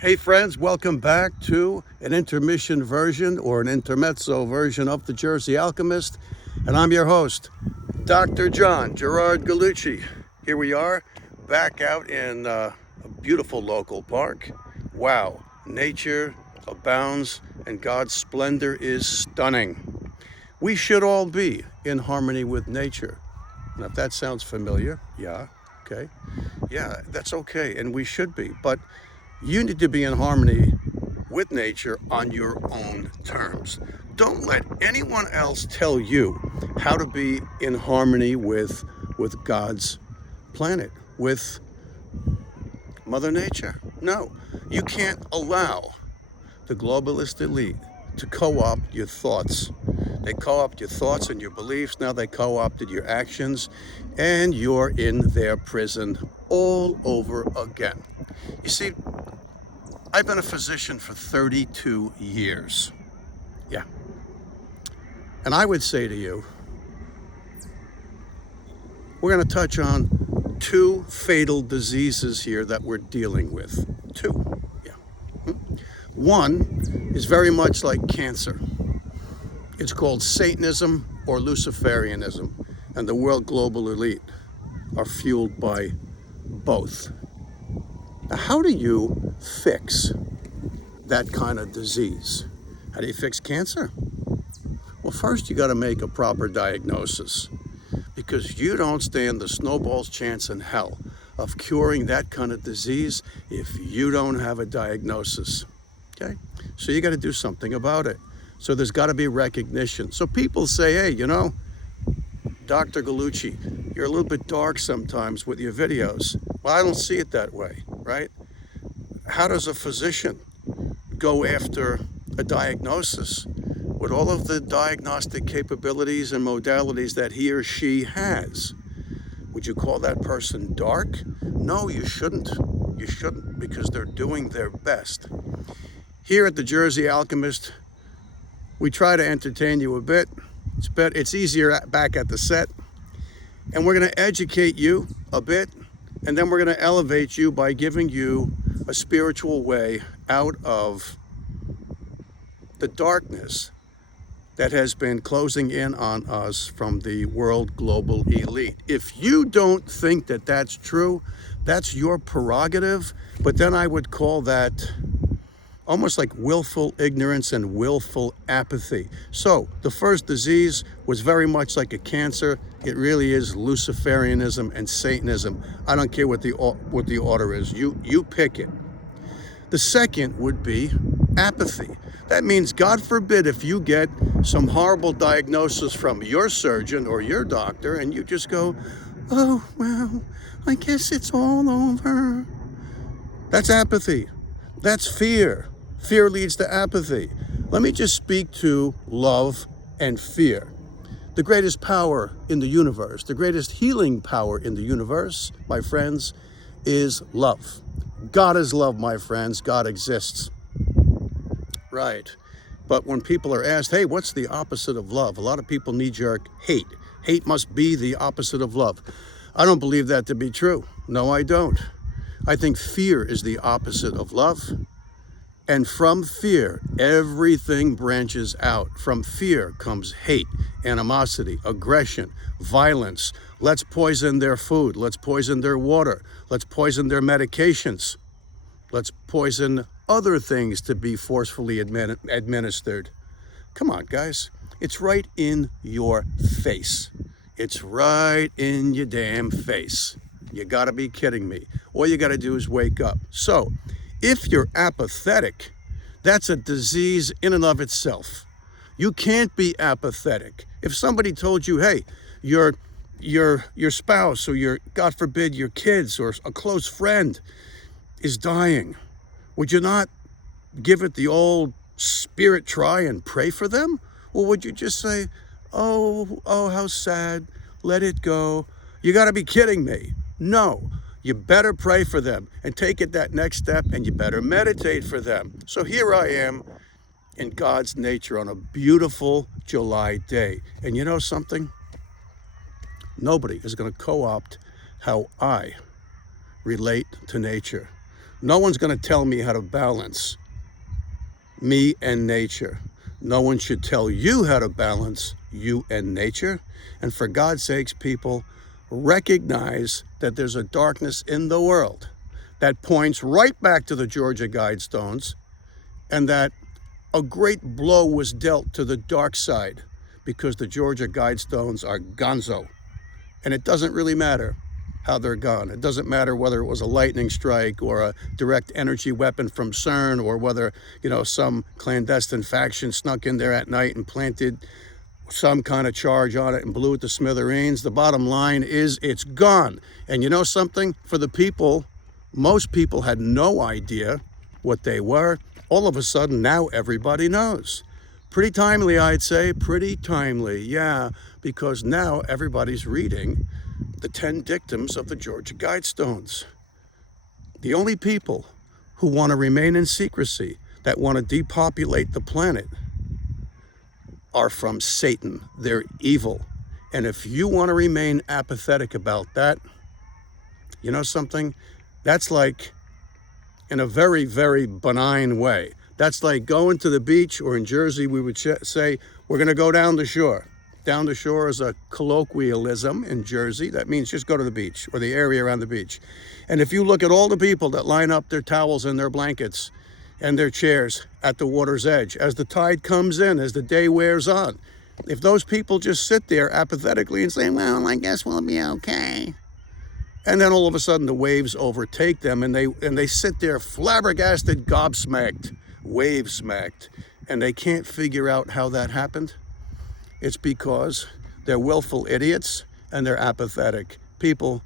Hey friends, welcome back to an intermission version or an intermezzo version of The Jersey Alchemist. And I'm your host, Dr. John Gerard Gallucci. Here we are, back out in a beautiful local park. Wow, nature abounds and God's splendor is stunning. We should all be in harmony with nature. And if that sounds familiar, okay. Yeah, that's okay, and we should be. But you need to be in harmony with nature on your own terms. Don't let anyone else tell you how to be in harmony with God's planet, with Mother Nature. No, you can't allow the globalist elite to co-opt your thoughts. They co-opt your thoughts and your beliefs. Now they co-opted your actions, and you're in their prison all over again. You see, I've been a physician for 32 years. Yeah. And I would say to you, we're going to touch on two fatal diseases here that we're dealing with. Two. Yeah. One is very much like cancer. It's called Satanism or Luciferianism, and the world global elite are fueled by both. Now, how do you fix that kind of disease? How do you fix cancer? Well, first you got to make a proper diagnosis, because you don't stand the snowball's chance in hell of curing that kind of disease if you don't have a diagnosis. Okay? So you got to do something about it. So there's got to be recognition. So people say, hey, you know, Dr. Gallucci, you're a little bit dark sometimes with your videos. Well, I don't see it that way, right? How does a physician go after a diagnosis with all of the diagnostic capabilities and modalities that he or she has? Would you call that person dark? No, you shouldn't. You shouldn't, because they're doing their best. Here at the Jersey Alchemist, we try to entertain you a bit. It's easier back at the set. And we're going to educate you a bit, and then we're going to elevate you by giving you a spiritual way out of the darkness that has been closing in on us from the world global elite. If you don't think that that's true, that's your prerogative, but then I would call that almost like willful ignorance and willful apathy. So the first disease was very much like a cancer. It really is Luciferianism and Satanism. I don't care what the order is. You pick it. The second would be apathy. That means, God forbid, if you get some horrible diagnosis from your surgeon or your doctor and you just go, oh, well, I guess it's all over. That's apathy. That's fear. Fear leads to apathy. Let me just speak to love and fear. The greatest power in the universe, the greatest healing power in the universe, my friends, is love. God is love, my friends. God exists. Right. But when people are asked, hey, what's the opposite of love? A lot of people knee-jerk hate. Hate must be the opposite of love. I don't believe that to be true. No, I don't. I think fear is the opposite of love. And from fear, everything branches out. From fear comes hate, animosity, aggression, violence. Let's poison their food. Let's poison their water. Let's poison their medications. Let's poison other things to be forcefully administered. Come on, guys. It's right in your face. It's right in your damn face. You gotta be kidding me. All you gotta do is wake up. So, if you're apathetic, that's a disease in and of itself. You can't be apathetic. If somebody told you, hey, your spouse or your, God forbid, your kids or a close friend is dying, would you not give it the old spirit try and pray for them? Or would you just say, oh, how sad, let it go? You gotta be kidding me. No. You better pray for them and take it that next step, and you better meditate for them. So here I am in God's nature on a beautiful July day. And you know something? Nobody is going to co-opt how I relate to nature. No one's going to tell me how to balance me and nature. No one should tell you how to balance you and nature. And for God's sakes, people, recognize that there's a darkness in the world that points right back to the Georgia Guidestones, and that a great blow was dealt to the dark side because the Georgia Guidestones are gonzo. And it doesn't really matter how they're gone. It doesn't matter whether it was a lightning strike or a direct energy weapon from CERN, or whether, some clandestine faction snuck in there at night and planted some kind of charge on it and blew it to smithereens. The bottom line is it's gone. And you know something? For the people, most people had no idea what they were. All of a sudden, now everybody knows. Pretty timely, I'd say. Pretty timely, yeah, because now everybody's reading the 10 dictums of the Georgia Guidestones. The only people who want to remain in secrecy, that want to depopulate the planet, are from Satan. They're evil. And if you want to remain apathetic about that, you know something? That's like, in a very, very benign way, that's like going to the beach, or in Jersey we would say, we're going to go down the shore. Down the shore is a colloquialism in Jersey. That means just go to the beach, or the area around the beach. And if you look at all the people that line up their towels and their blankets and their chairs at the water's edge, as the tide comes in, as the day wears on, if those people just sit there apathetically and say, well, I guess we'll be okay, and then all of a sudden the waves overtake them, and they sit there flabbergasted, gobsmacked, wave-smacked, and they can't figure out how that happened, it's because they're willful idiots and they're apathetic. People,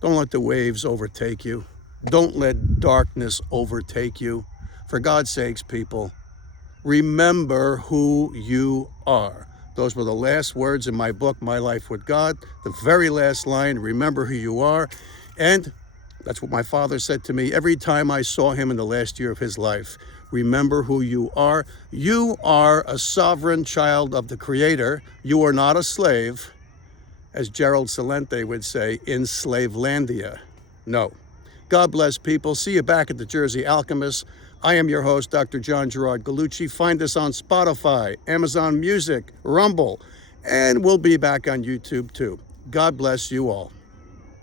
don't let the waves overtake you. Don't let darkness overtake you. For God's sakes, people, remember who you are. Those were the last words in my book, My Life with God. The very last line, remember who you are. And that's what my father said to me every time I saw him in the last year of his life. Remember who you are. You are a sovereign child of the Creator. You are not a slave, as Gerald Celente would say, in Slavelandia. No. God bless, people. See you back at the Jersey Alchemist. I am your host, Dr. John Gerard Gallucci. Find us on Spotify, Amazon Music, Rumble, and we'll be back on YouTube too. God bless you all.